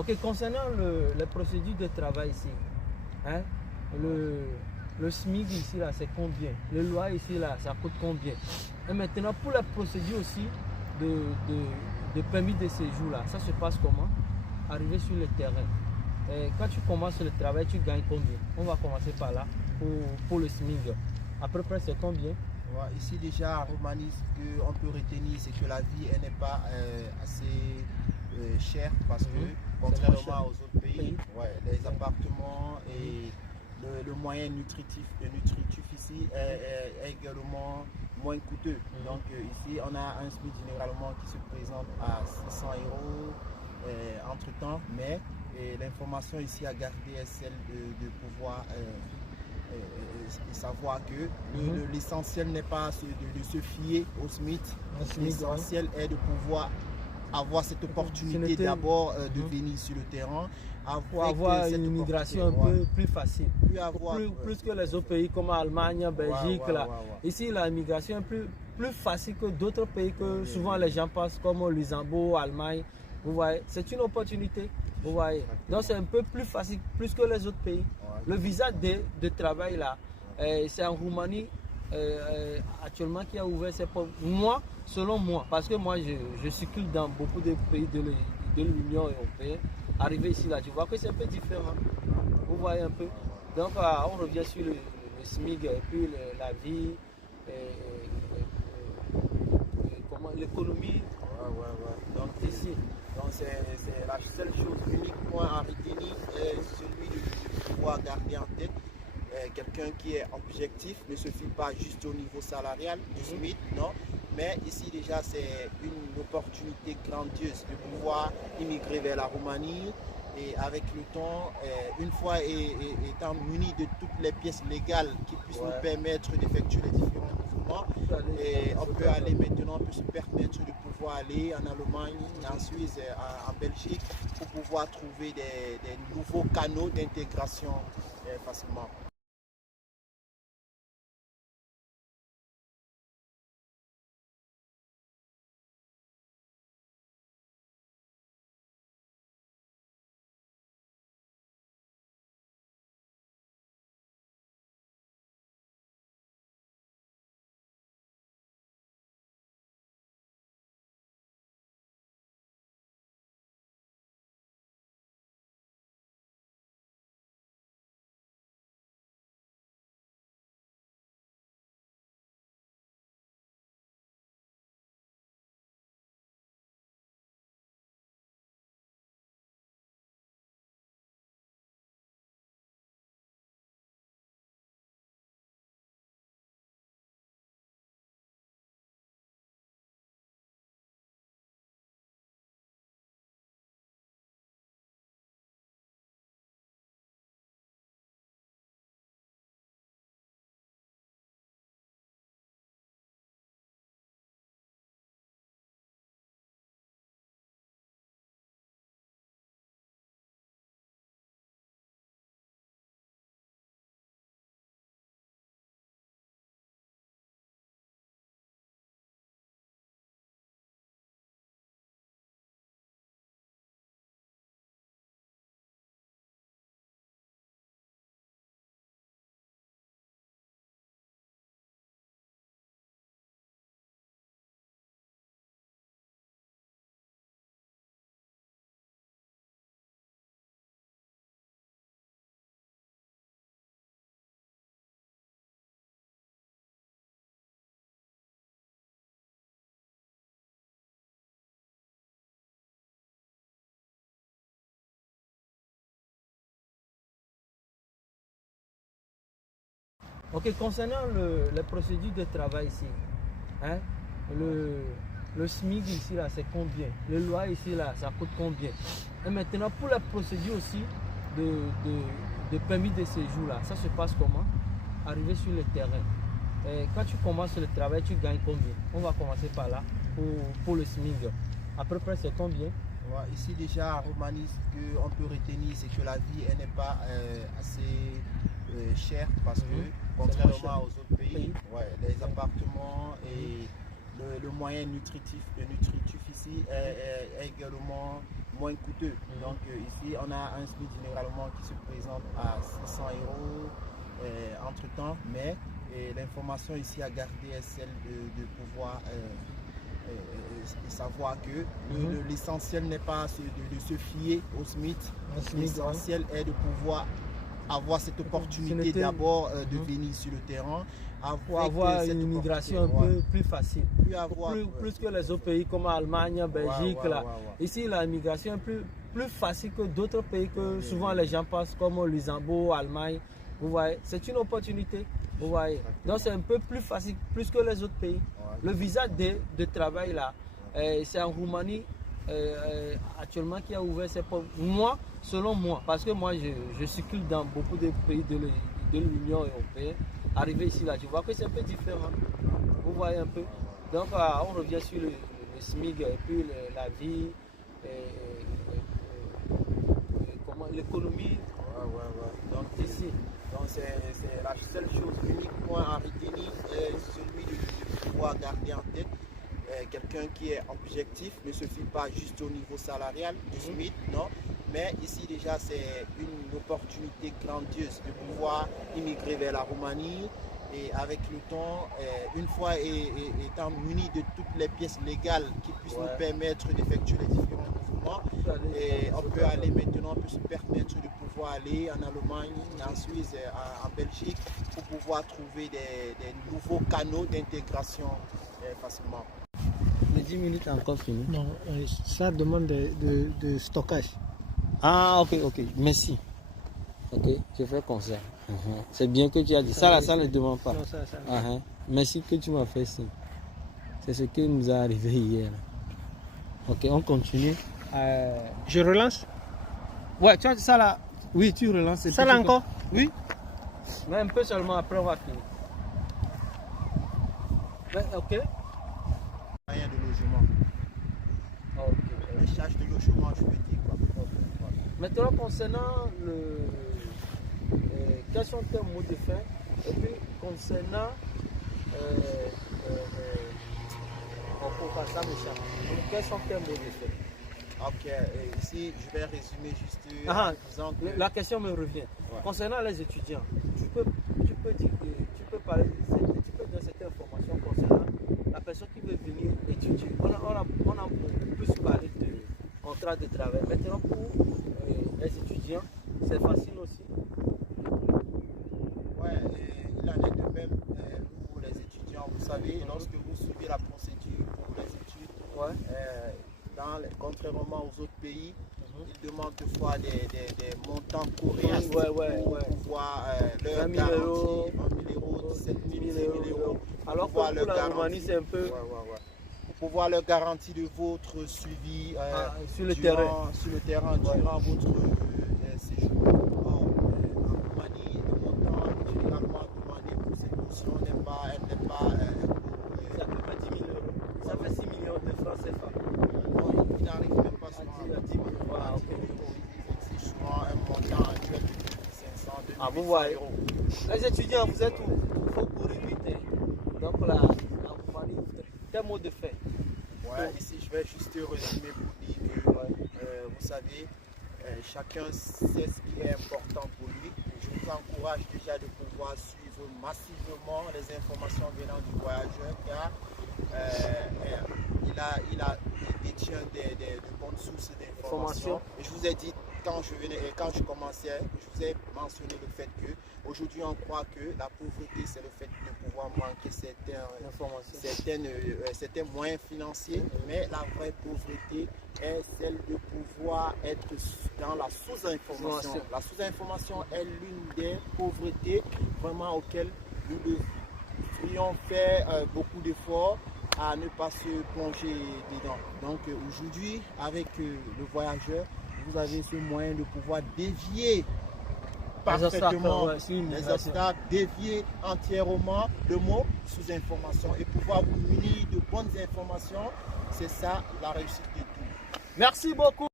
Ok, concernant les procédures de travail ici, hein, le SMIC ici, là, c'est combien? Le loyer ici, là, ça coûte combien? Et maintenant, pour la procédure aussi de permis de séjour, là, ça se passe comment? Arriver sur le terrain. Et quand tu commences le travail, tu gagnes combien? On va commencer par là, pour le SMIC. À peu près, c'est combien? Ouais, ici déjà en Roumanie, ce qu'on peut retenir, c'est que la vie elle n'est pas assez chère parce que contrairement aux autres pays, ouais, les appartements et le moyen nutritif ici est également moins coûteux. Donc ici on a un SMIC généralement qui se présente à 600 euros entre temps, mais l'information ici à garder est celle de pouvoir savoir que l'essentiel n'est pas de se fier au SMIC. L'essentiel est de pouvoir avoir cette opportunité d'abord de venir sur le terrain, avoir une immigration un peu plus facile, plus que les autres pays comme Allemagne, Belgique. Ici, la migration est plus facile que d'autres pays que souvent les gens passent comme Luxembourg, Allemagne. Vous voyez, c'est une opportunité. Vous voyez, donc c'est un peu plus facile, plus que les autres pays. Le visa de travail là, c'est en Roumanie actuellement qui a ouvert ses portes. Moi, selon moi, parce que moi je circule dans beaucoup de pays de l'Union européenne. Arrivé ici là, tu vois que c'est un peu différent. Vous voyez un peu. Donc on revient sur le SMIC et puis la vie, comment l'économie. Donc ici, c'est la seule chose, l'unique point à retenir est celui de pouvoir garder en tête quelqu'un qui est objectif, ne se fie pas juste au niveau salarial du SMIC, non, mais ici déjà c'est une opportunité grandiose de pouvoir immigrer vers la Roumanie et avec le temps, une fois étant muni de toutes les pièces légales qui puissent nous permettre d'effectuer les différents mouvements, et on peut aller maintenant, on peut se permettre de pouvoir aller en Allemagne, en Suisse, en Belgique pour pouvoir trouver des nouveaux canaux d'intégration facilement. Ok, concernant les procédures de travail ici, hein, le SMIC ici, là, c'est combien? Le loyer ici, là, ça coûte combien? Et maintenant, pour la procédure aussi de permis de séjour, là, ça se passe comment? Arriver sur le terrain. Et quand tu commences le travail, tu gagnes combien? On va commencer par là, pour le SMIC. À peu près, c'est combien? Ouais, ici déjà en Roumanie, ce qu'on peut retenir, c'est que la vie elle n'est pas assez chère parce que contrairement aux autres pays, les appartements et le moyen nutritif, ici est également moins coûteux. Donc ici, on a un SMIC généralement qui se présente à 600 € entre-temps, mais l'information ici à garder est celle de pouvoir savoir que l'essentiel n'est pas de se fier au SMIC. L'essentiel est de pouvoir avoir cette opportunité d'abord de venir sur le terrain, avoir une immigration un peu plus facile. Plus que les autres pays comme l'Allemagne, Belgique. Ici, l'immigration est plus facile que d'autres pays que souvent les gens passent comme Luxembourg, Allemagne. Vous voyez, c'est une opportunité. Vous voyez. Donc c'est un peu plus facile, plus que les autres pays. Le visa de travail là, c'est en Roumanie actuellement qui a ouvert ses portes. Moi, selon moi, parce que moi je circule dans beaucoup de pays de l'Union européenne. Arrivé ici là, je vois que c'est un peu différent. Vous voyez un peu. Donc on revient sur le SMIC et puis la vie, l'économie. Donc ici, c'est la seule chose, l'unique point à retenir est celui de pouvoir garder en tête quelqu'un qui est objectif, ne se fie pas juste au niveau salarial du SMIC, non, mais ici déjà c'est une opportunité grandiose de pouvoir immigrer vers la Roumanie et avec le temps, une fois étant muni de toutes les pièces légales qui puissent nous permettre d'effectuer les différents mouvements, et on peut aller maintenant, on peut se permettre de pouvoir aller en Allemagne, en Suisse, en Belgique pour pouvoir trouver des nouveaux canaux d'intégration facilement. Les 10 minutes encore fini. Non, ça demande de stockage. Ah, ok, merci. Ok, je fais comme ça. C'est bien que tu as dit. Ça ne demande pas. Non, ça. Merci que tu m'as fait ça. C'est ce qui nous est arrivé hier. Ok, on continue. Je relance. Ouais, tu as dit ça là. Oui, tu relances. Ça là encore. Oui. Mais un peu seulement, après on va finir. Mais, ok. Rien de logement. Les charges de logement, je veux dire quoi. Maintenant, concernant quels sont tes mots de fin, et puis concernant quels sont tes mots de fin? Ok, ici je vais résumer juste disant que la question me revient. Concernant les étudiants, tu peux parler, tu peux donner cette information concernant la personne qui veut venir étudier. On a beaucoup plus parlé de contrat de travail. Maintenant pour les étudiants, c'est facile aussi. Il en est de même pour les étudiants. Vous savez, lorsque vous suivez la procédure pour les études, contrairement aux autres pays, ils demandent toutefois des montants coréens pour pouvoir leur garantir 20 000 €, 17 000, 18 000 €. Alors que pour la Roumanie, c'est un peu... Pour pouvoir leur garantir de votre suivi sur le terrain durant votre séjour. En Roumanie, le montant généralement demandé pour cette mission n'est pas ça fait pas 10 000 €. Ça fait 6 millions de francs CFA. Non, il n'arrive même pas à 10 000 €. C'est souvent un montant actuel de 500, 2 vous voyez. Les étudiants, vous êtes où? Il faut courir vite. Donc là, en Roumanie, quel mot de fait? Ici je vais juste résumer pour dire que vous savez, chacun sait ce qui est important pour lui. Je vous encourage déjà de pouvoir suivre massivement les informations venant du voyageur car il détient de bonnes sources d'informations. Et je vous ai dit, quand je commençais, je vous ai mentionné le fait que aujourd'hui on croit que la pauvreté c'est le fait de pouvoir manquer certains moyens financiers, mais la vraie pauvreté est celle de pouvoir être dans la sous-information. La sous-information est l'une des pauvretés vraiment auxquelles nous devrions faire beaucoup d'efforts à ne pas se plonger dedans. Donc aujourd'hui, avec le voyageur, vous avez ce moyen de pouvoir dévier parfaitement les obstacles, dévier entièrement le mot sous information et pouvoir vous munir de bonnes informations. C'est ça la réussite de tout. Merci beaucoup.